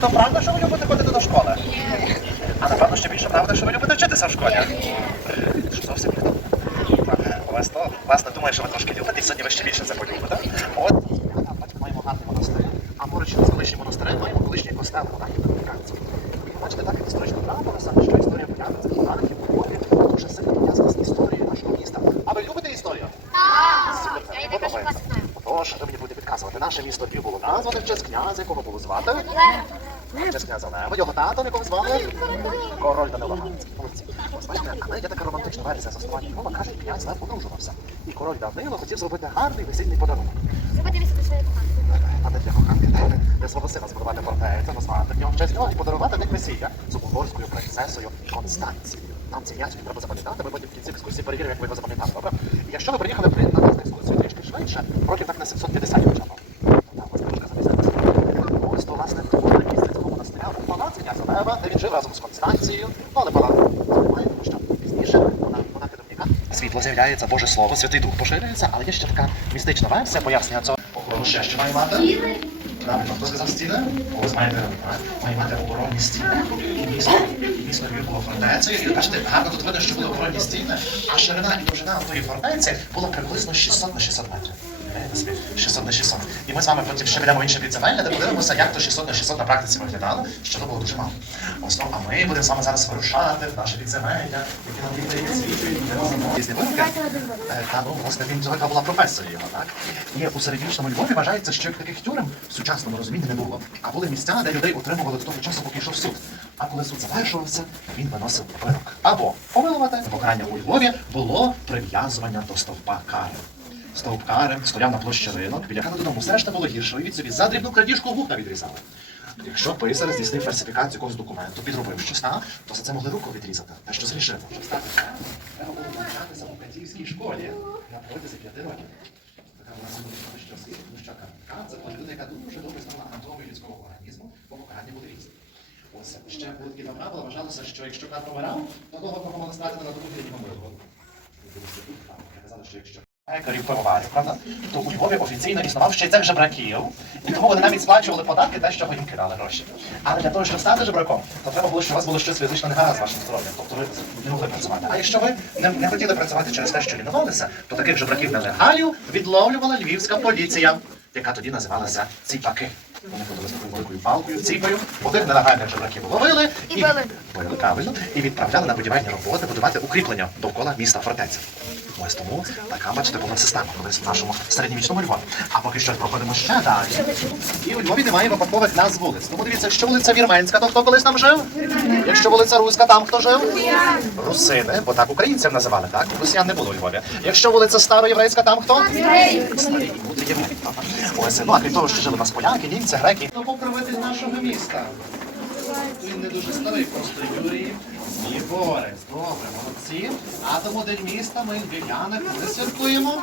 То правда, що ви любите ходити до школи? А напевно ще більше правда, що ви любите вчитися в школі. Що зовсім не так. У вас то, власне, думаю, що ви трошки любите, і сьогодні ви ще більше це полюбите. От, а бачите, маємо гарний монастир, а поруч з колишнім монастирем маємо колишній костел монахів домініканців. І бачите, так як історично трапилося, що історія появи цих монахів у Львові дуже сильно пов'язана з історією нашого міста. А ви любите історію? Так, я. Отож, ви мені будете підказувати. Наше місто Львів було назване в честь князя, якого було звати. В честь князя Лева. Його тато, якого звали Король Данило Галицький. Молодці. Бачите, але є така романтична версія заснування Львова, каже, князь Лев одружувався. І король Данило хотів зробити гарний весільний подарунок. Зробити високо своєї коханки. А де для коханки для свого сина збудувати фортецю, назвати в нього честь нього і подарувати день весілля з угорською принцесою Констанцією. Нам ці ім'я треба запам'ятати, ми потім в кінці екскурсії перевіримо, як ви його запам'ятали. Добре? Якщо ви приїхали при- на нас на екскурсію трішки швидше, років так на 750 хоча б. Там ось трошки запізнилися. Ось то, власне, на місце цього монастиря у палац князя Лева, де він жив разом з Констанцією. Ну, але палац немає, тому що пізніше вона, вона доміка. Світло з'являється, Боже Слово, Святий Дух поширюється, але є ще така містична версія пояснення цього. Охорону ще що має мати? Правильно, хто сказав стіни? Ось має має мати оборонні стіни. І місто, і місто було фортецею. І бачите, гарно тут видно, що були оборонні стіни, а ширина і довжина тої фортеці була приблизно 600 на 600 метрів. Собі? 600 на 600. І ми з вами потім ще підемо в інше підземелля, де подивимося, як то 600 на 600 на практиці виглядало, що то було дуже мало. Ось то, а ми будемо з вами зараз вирушати в наше підземелля, які нам де можемо різні. Е, Та ну, була професія його, так? І у середньовічному Львові вважається, що таких тюрем в сучасному розумінні не було. А були місця, де людей утримували до того часу, поки йшов суд. А коли суд завершувався, він виносив вирок. Або помилувати, покарання у Львові було прив'язування до стовпа кари. Стовп кари стояв на площі ринок, біля хати додому. Все решта було гірше. Уявіть собі, за дрібну крадіжку вуха відрізали. Якщо писар здійснив фальсифікацію якогось документу, підробив щось, та, то за це могли руку відрізати. Те, що стати. Треба було навчатися у катівській школі на протязі п'яти років. Така була символічна що освіта, тому що карка це була людина, яка дуже добре знала анатомію людського організму, бо покарання були різні. Ось ще були такі правила, вважалося, що якщо кар помирав, то того, кого могли стратити на добу його милували. Казали, що якщо Пивоварів, правда? То у Львові офіційно існував ще цех жебраків, і тому вони навіть сплачували податки те, що їм кидали гроші. Але для того, щоб стати жебраком, то треба було, щоб у вас було щось фізично негаразд з вашим здоров'ям, тобто ви не могли працювати. А якщо ви не, не хотіли працювати через те, що лінувалися, то таких жебраків нелегалів відловлювала львівська поліція, яка тоді називалася ціпаки. Вони ходили з великою палкою, ціпою, одних нелегальних жебраків ловили і, били. били правильно, і відправляли на будівельні роботи будувати укріплення довкола міста фортеці. Ось тому така, бачите, була система колись в нашому середньовічному Львові. А поки що проходимо ще далі. І у Львові немає випадкових назв вулиць. Тому дивіться, якщо вулиця Вірменська, то хто колись там жив? Якщо вулиця Руська, там хто жив? Русини, бо так українців називали, так? Росіян не було у Львові. Якщо вулиця Староєврейська, там хто? Старі і євреї. Ну а крім того, що жили у нас поляки, німці, греки. Ну, покровитель нашого міста. Він не дуже старий, просто Юрій і Борець. Добре, молодці. А до модель міста ми львів'яни коли святкуємо.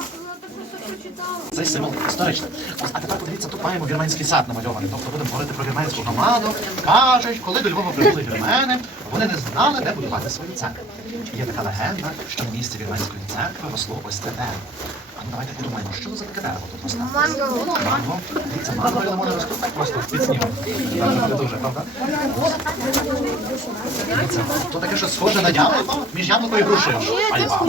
Це символ історичний. Ось, а тепер подивіться, тут маємо вірменський сад намальований. Тобто будемо говорити про вірменську громаду. Кажуть, коли до Львова прибули вірмени, вони не знали, де будувати свою церкву. Є така легенда, що на місці вірменської церкви росло ось це дерево. Давайте подумаємо, що за таке дерево тут росте? Манго. Манго. Дивіться, манго і лимони ростуть так просто під снігом. Так, Не дуже, правда? Дивіться, то таке, що схоже на яблуко, між яблукою і грушею. Айва.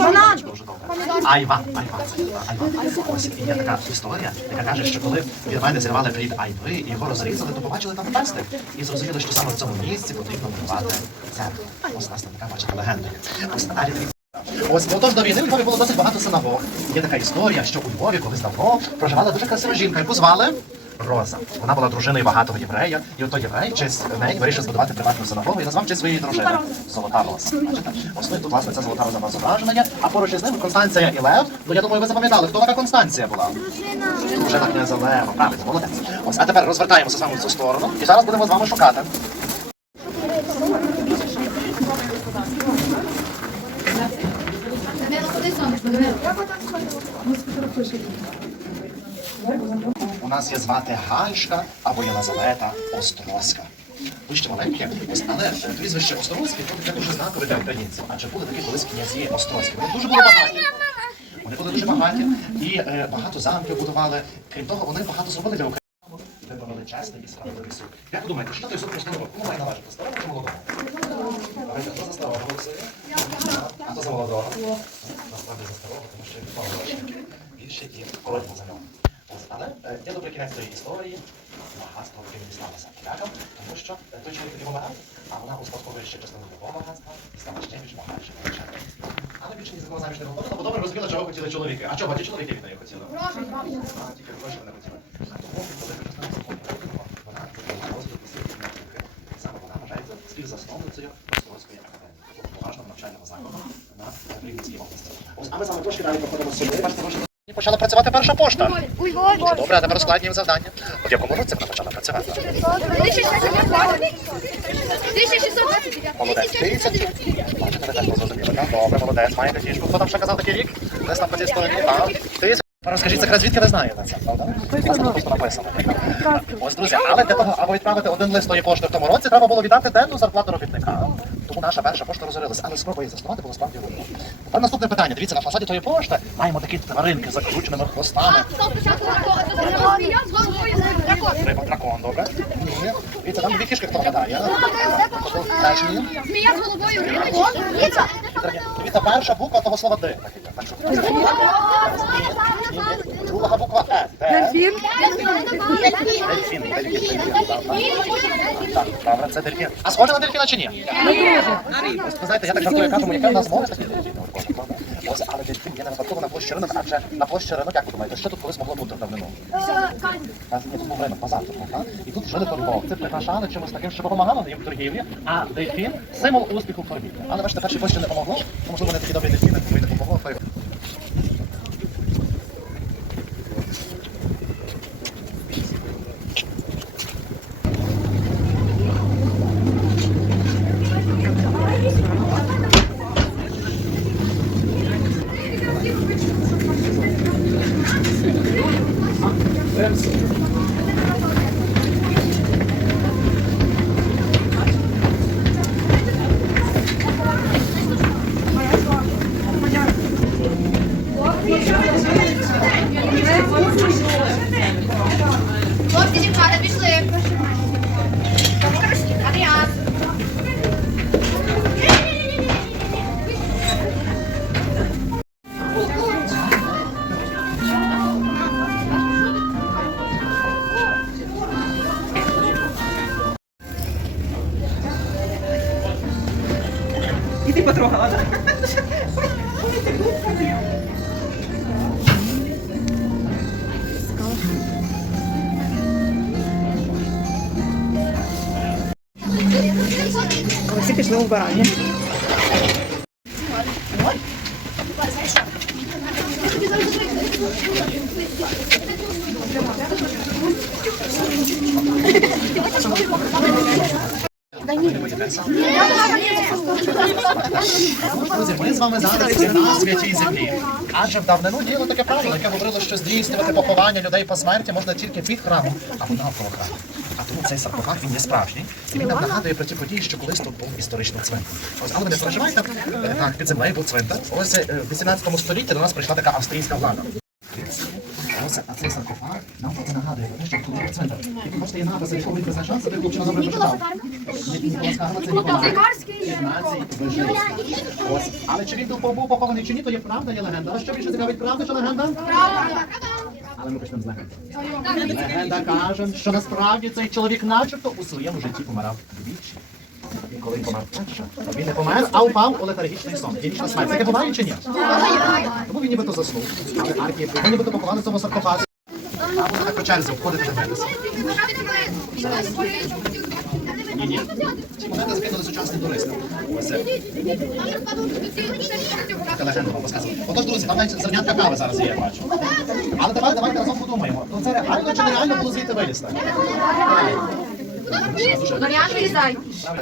Айва, айва, айва. Ось і є така історія, яка каже, що коли вірмени зірвали плід айви і його розрізали, то побачили там пестик і зрозуміли, що саме в цьому місці потрібно будувати церкву. Ось нас така, бачите, легенда. Ось. Ось отож до війни у Львові було досить багато синагог. Є така історія, що у Львові колись давно проживала дуже красива жінка, яку звали Роза. Вона була дружиною багатого єврея, і ото єврей в честь неї вирішив збудувати приватну синагогу і назвав честь своєї дружини Золота Роза. Бачите? Ось ну, і тут, власне, ця золота роза зображена є, а поруч із ними Констанція і Лев. Ну я думаю, ви запам'ятали, хто така Констанція була? Дружина князя Лева, правильно, молодець. Ось, а тепер розвертаємося з вами в цю сторону, і зараз будемо з вами шукати. У нас є звати Гальшка або Єлизавета Острозька. Ви ще маленькі, ось, але прізвище Острозьке це дуже знакове для українців, адже були такі колись князі Острозькі. Вони дуже були багаті. Вони були дуже багаті і е, багато замків будували. Крім того, вони багато зробили для України. Вибороли чесний і справедливий суд. Як ви думаєте, що той суд постановив? Кому має належати старому чи молодому? Давайте, хто за старого голосує? А хто за молодого? Насправді за старого, тому що він мав молодший. Більше і коротко за нього. Але я добре кінець цієї історії. Багатство таки не дісталося полякам, тому що е, той чоловік тоді помирав, а вона успадковує ще частину того багатства і стала ще більш багатшим. Але більше ні за кого заміж не виходила, бо добре розуміла, чого хотіли чоловіки. А чого ті чоловіки від неї хотіли? А, тільки гроші вони хотіли. А тому, коли частина закону виходила, вона виконала розвиток мистецтва науки. Саме вона вважається співзасновницею Московської академії, такого поважного навчального закладу на Рівненській області. Ось, а ми з вами трошки далі проходимо сюди. Бачите, трошки почала працювати перша пошта. Дуже добре, а тепер ускладнюємо завдання. От в якому році вона почала працювати? 1629. Молодець. Дивіться. Бачите, ви теж зрозуміли, так? Добре, молодець. Маєте фішку. Хто там ще казав такий рік? Десь там по цій стороні, так? Розкажіть секрет, звідки ви знаєте це, правда? Це просто написано. Ось, друзі, але для того, аби відправити один лист тої пошти в тому році, треба було віддати денну зарплату робітника. Тому наша перша пошта розорилася, але спроба її заснувати було справді видно. Тепер наступне питання. Дивіться, на фасаді тої пошти маємо такі тваринки з закрученими хвостами. Треба дракон, добре? Ні. Дивіться, там дві фішки, хто вгадає. Теж ні. Змія з головою. Дивіться, перша буква того слова Д. Друга буква Е. Д. Дельфін. Дельфін. Так, добре, це дельфін. А схоже на дельфіна чи ні? Ось, ви знаєте, я так жартую, кажу, яка в нас мова дельфіни. Ось, але дельфін є не випадково на площі ринок, адже на площі ринок, як ви думаєте, що тут колись могло бути давнину? Нас тут був ринок, базар тут був, так? І тут жили торговці, прикрашали чимось таким, що допомагало їм в торгівлі, а дельфін – символ успіху в торгівлі. Але бачите, першій пошті не помогло, то, можливо, не такі добрі дельфіни, Вбирання. Друзі, ми з вами зараз на святій землі. Адже в давнину діяло таке правило, яке говорило, що здійснювати поховання людей по смерті можна тільки під храмом або навколо храму. Тому цей саркофаг він є справжній. І він нам нагадує про ті події, що колись тут був історичний цвинтар. Ось, але ви не переживайте, е, так, під землею був цвинтар. Ось е, в 18 столітті до нас прийшла така австрійська влада. Ось а цей саркофаг нам про це нагадує, про те, що тут був цвинтар. І ви бачите, є написи, якщо ви це шанс, аби хлопчина добре прочитав. Ніколас Карла це Ніколай. Ось. Але чи він був похований чи ні, то є правда, є легенда. А що більше цікавить, правда чи легенда? Правда. Але ми почнемо з легенди. Легенда каже, що насправді цей чоловік начебто у своєму житті помирав двічі. І коли помер перше, він не помер, а упав у летаргічний сон. Клінічна смерть. Таке буває чи ні? Тому він нібито заснув. Але архів, він нібито поховали в цьому саркофазі. А так по черзі входити до мене. Ні, ні. Ці монети закинули сучасні туристи. Ось це. Розказувала. Отож, друзі, там навіть зернятка кави зараз є, я бачу. Але давай, давайте разом подумаємо. То це реально чи нереально було звідти вилізти?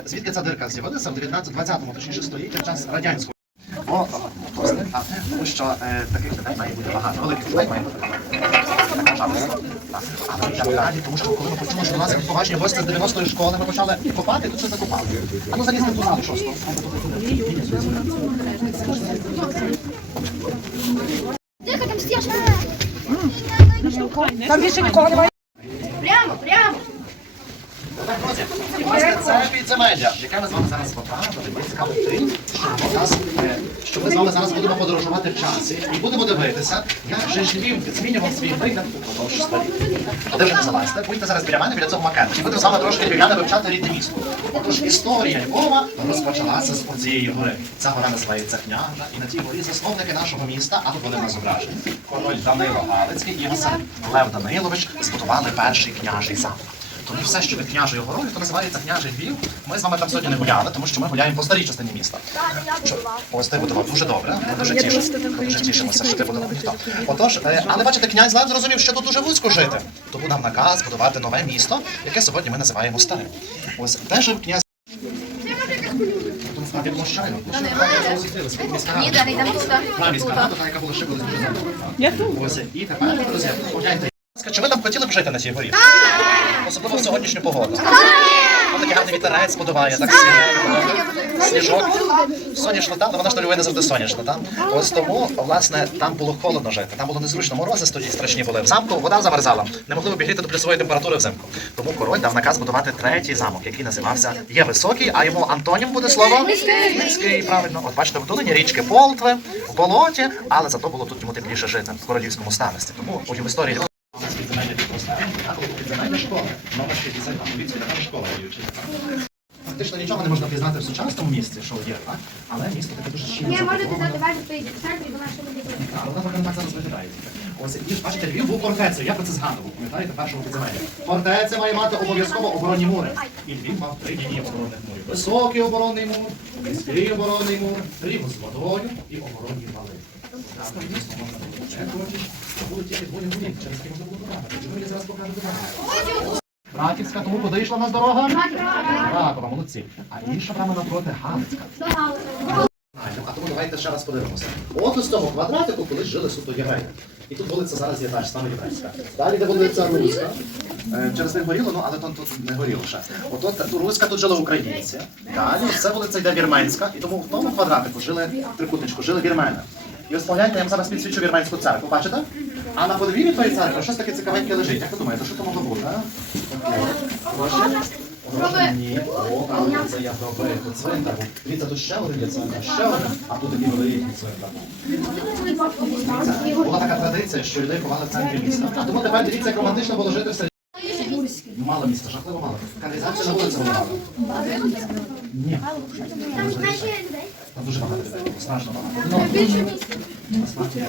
Звідки ця дирка з'явилася в 19-20 точніше в час радянського? О, власне. Тому що е, таких людей має бути багато. Великих людей має бути багато. Але як далі, тому що коли ми почули, що до нас поважні гості з 90-ї школи, ми почали копати, тут все закопали. А ну залізьте ту залу шосту. Тихо, там стіж. Там більше нікого немає. Прямо, прямо. Так, друзі, це підземелля, яке ми з вами зараз потрапили. Ми цікаво тим, нас, е, що ми з вами зараз будемо подорожувати в часі і будемо дивитися, як же ж Львів змінював свій вигляд упродовж століття. Куди вже не залазьте, будьте зараз біля мене, біля цього макету. І будемо з вами трошки львів'яни вивчати рідне місто. Отож, історія Львова розпочалася з оцієї гори. Ця гора називається Княжа, і на тій горі засновники нашого міста, а тут вони на зображенні. Король Данило Галицький і син Лев Данилович збудували перший княжий замок. Тому все, що під княжою горою, то називається княжий Львів. Ми з вами там сьогодні не гуляли, тому що ми гуляємо по старій частині міста. Що? Ось ти будував дуже добре. Ми дуже тішимося. Ми дуже тішимося, що ти будував ніхто. Отож, е, але бачите, князь Лев зрозумів, що тут дуже вузько жити. Тому дав наказ будувати нове місто, яке сьогодні ми називаємо старим. Ось де жив князь. Тут насправді було щайно. Не йдемо туди. Та міська рада, та, яка була ще колись дуже давно. Я тут. Ось і тепер, друзі, погляньте. Чи ви там хотіли б жити на цій горі? Особливо в сьогоднішню погоду. Ось такий гарний вітерець подуває, так сніжок. Сонячно там, вона ж то не завжди сонячна, там. Ось тому, власне, там було холодно жити. Там було незручно, морози тоді страшні були. В замку вода замерзала. Не могли обігріти до плюсової температури взимку. Тому король дав наказ будувати третій замок, який називався Є високий, а йому антонім буде слово низький. Правильно, от бачите, в річки Полтви, в болоті, але зато було тут йому тепліше жити в королівському старості. Тому у історії не можна пізнати в сучасному місці, що є, так? Але місто таке дуже щільне. Ні, можете задавати свої дівчата, і вона ще буде. Так, Вона так зараз виглядає. Ось, і ж, бачите, Львів був фортецею, я про це згадував, пам'ятаєте, першому підземелі. Фортеця має мати обов'язково оборонні мури. І Львів мав три лінії оборонних мурів. Високий оборонний мур, низький оборонний мур, рівно з водою і оборонні вали. Там місто можна було очікувати, а були тільки двоє мурів, через які можна було програти. Ми зараз покажемо дорогу. Братівська, тому куди йшла в нас дорога? Ракова, молодці. А інша брама навпроти Галицька. А тому давайте ще раз подивимося. От у цьому квадратику колись жили суто євреї. І тут вулиця зараз є теж саме єврейська. Далі де вулиця Руська. Е, Через них горіло, ну але тут, тут не горіло ще. Ото тут Руська тут жили українці. Далі це вулиця йде Вірменська. І тому в тому квадратику жили трикутничку, жили вірмени. І ось погляньте, я вам зараз підсвічу вірменську церкву, бачите? А на подвір'ї тої церкви щось таке цікавеньке лежить. Як ви думаєте, що це могло бути? Ні. О, це я. Тут цвинтар. Дивіться, тут ще один є цвинтар, ще один, а тут такий великий цвинтар. Була така традиція, що людей ховали в центрі міста. Тому тепер дивіться, як романтично було жити в селі. Мало міста, жахливо мало. Каналізація на вулиці мало. Ні. Там дуже багато людей страшно багато. Ну, насправді.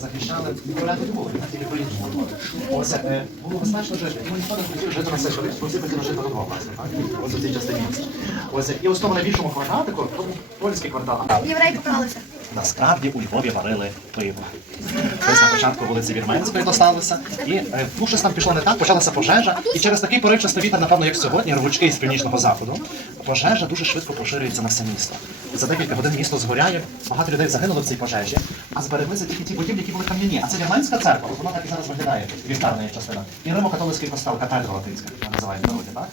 Захищали порядок Львова, на тільки по-іншому. Ось е, було безпечно жити. Тому ніхто не хотів жити на. Бо всі хотіли жити на власне, так? Ось у цій частині. Ось і ось тому найбільшому квадратику, польський квартал. Євреї попалися. Насправді у Львові варили пиво. Десь на початку вулиці Вірменської досталося. І е, ну, щось там пішло не так, почалася пожежа. І через такий поривчастий вітер, напевно, як сьогодні, рвучки з північного заходу, пожежа дуже швидко поширюється на все місто. За декілька годин місто згоряє, багато людей загинуло в цій пожежі, а збереглися тільки ті будівлі, які були кам'яні. А це Вірменська церква, вона так і зараз виглядає, вівтарна частина. І Римо-католицький костел, катедра латинська, називають народі, так?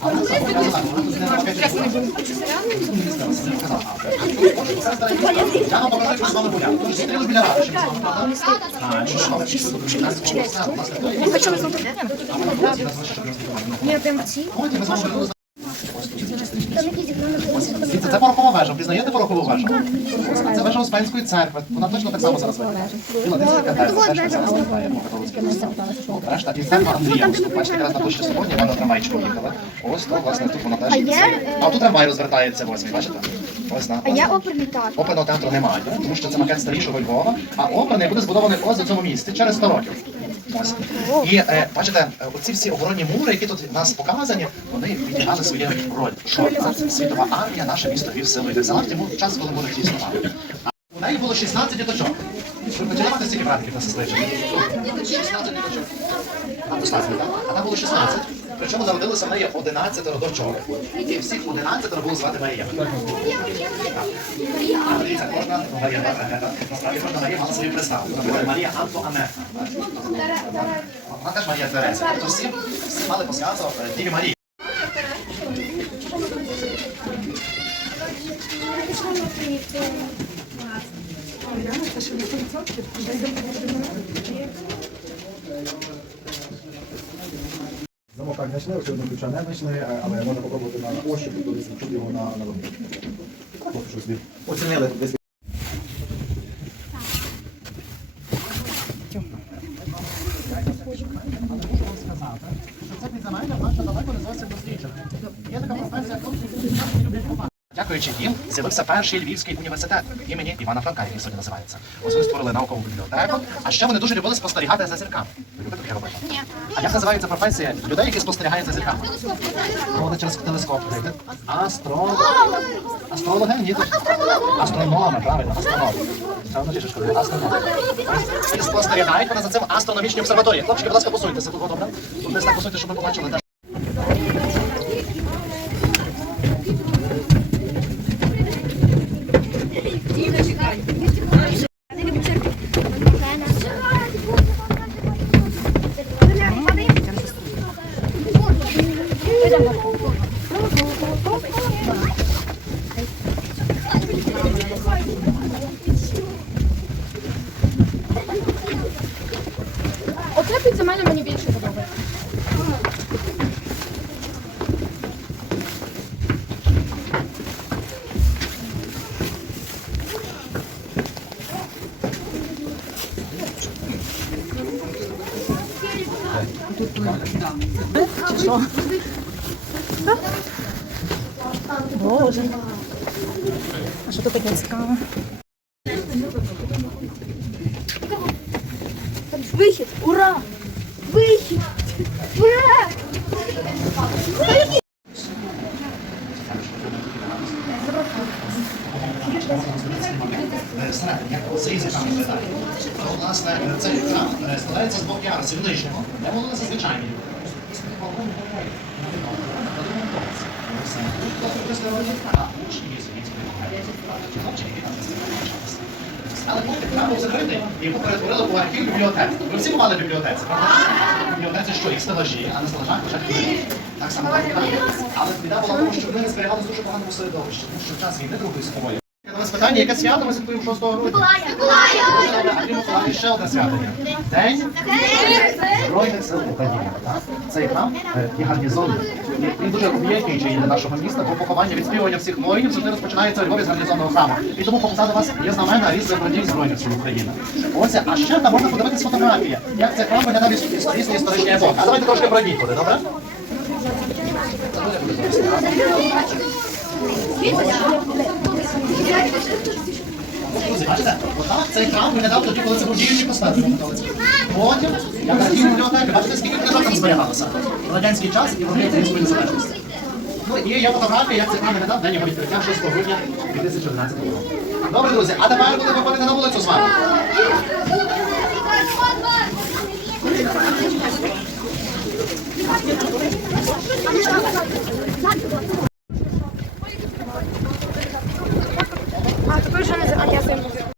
А вона це показала, вона тут не розкаже. Я вам покажу, як ми з вами гуляли. Тож зустріли біля ради, що ми з вами, правда? А, що ж, що ж, що ж, власне, Ні, прям ці. Потім ми з вами вернулися. Дивіться, це порохова вежа. Пізнаєте порохову вежу? Це вежа Успенської церкви. Вона точно так само зараз виглядає. Теж зараз. Решта. І церква Андріївська. Бачите, якраз на площі сьогодні ми на трамвайчику їхали. Ось то, власне, тут вона теж. А тут трамвай розвертається восьмий, бачите? Ось на. А я оперний так. Оперного театру немає, тому що це макет старішого Львова, а оперний буде збудований ось у цьому місці через 100 років. І е, бачите, оці всі оборонні мури, які тут в нас показані, вони відіграли свою роль. Що світова армія, наше місто вів взяла в тому час, коли були ті слова. А у неї було 16 діточок. Ви почали мати стільки братиків на сестричок? 16 діточок. А послухайте, так? А там було 16. Причому народилося неї 11 дочок. І всіх 11 було звати Марія. Дивіться, кожна Марія, насправді кожна Марія мала свою приставку. Наприклад, Марія Антуанетта. Вона теж Марія Тереза. Тобто всі, всі мали по свято е, Діві Марії. Замок так знайшли, очевидно ключа не знайшли, е, але можна попробувати на ощупь, десь його на, на. Оцінили. Це підземелля наше далеко не зовсім досліджене. Є така професія, Дякуючи з'явився перший львівський університет імені Івана Франка, який сьогодні називається. Ось вони створили наукову бібліотеку, а ще вони дуже любили спостерігати за зірками. Ви любите таке робити? Ні. А як називається професія людей, які спостерігають за зірками? Ну, Вони через телескоп знаєте? Астро... Астрологи? Ні, тут. Астрономи, правильно, астрономи. Це одна фішечка, астрономи. І спостерігають вони за цим астрономічні обсерваторії. Хлопчики, будь ласка, посуньтеся тут, добре? Тут десь так посуньте, щоб ми побачили, Вихід! Ура! Вихід! Ура! То, власне, учні Єзуїтської чи хлопчики, які там займаються. Але потім храм був закритий і його перетворили у архів бібліотеки. Ви всі бували в бібліотеці, правда? В бібліотеці що, і стелажі, а на стелажах книги. Так само так. Але біда була в тому, що книги зберігалися в дуже поганому середовищі, тому що в час війни Другої світової. До питання, яке свято ми святкуємо 6 грудня? Ще одне свято. День Збройних сил України. Так? Цей храм е. І Він дуже об'єднуючий для нашого міста, бо поховання відспівування всіх воїнів завжди розпочинається Львові з гарнізонного храму. І тому позаду вас є знамена різних родів Збройних сил України. Ось, а ще там можна подивитися фотографії, як цей храм виглядав із із різні історичні епохи. А давайте трошки пройдіть туди, добре? Друзі, бачите, отак цей храм виглядав тоді, коли це був діючий костел католицький. Потім, як архів бібліотеки, бачите, скільки книжок там зберігалося в радянський час і в Української незалежності. Ну і є фотографія, як цей храм виглядав, день його відкриття 6 грудня 2011 року. Добре, друзі, а тепер будемо виходити на вулицю з вами.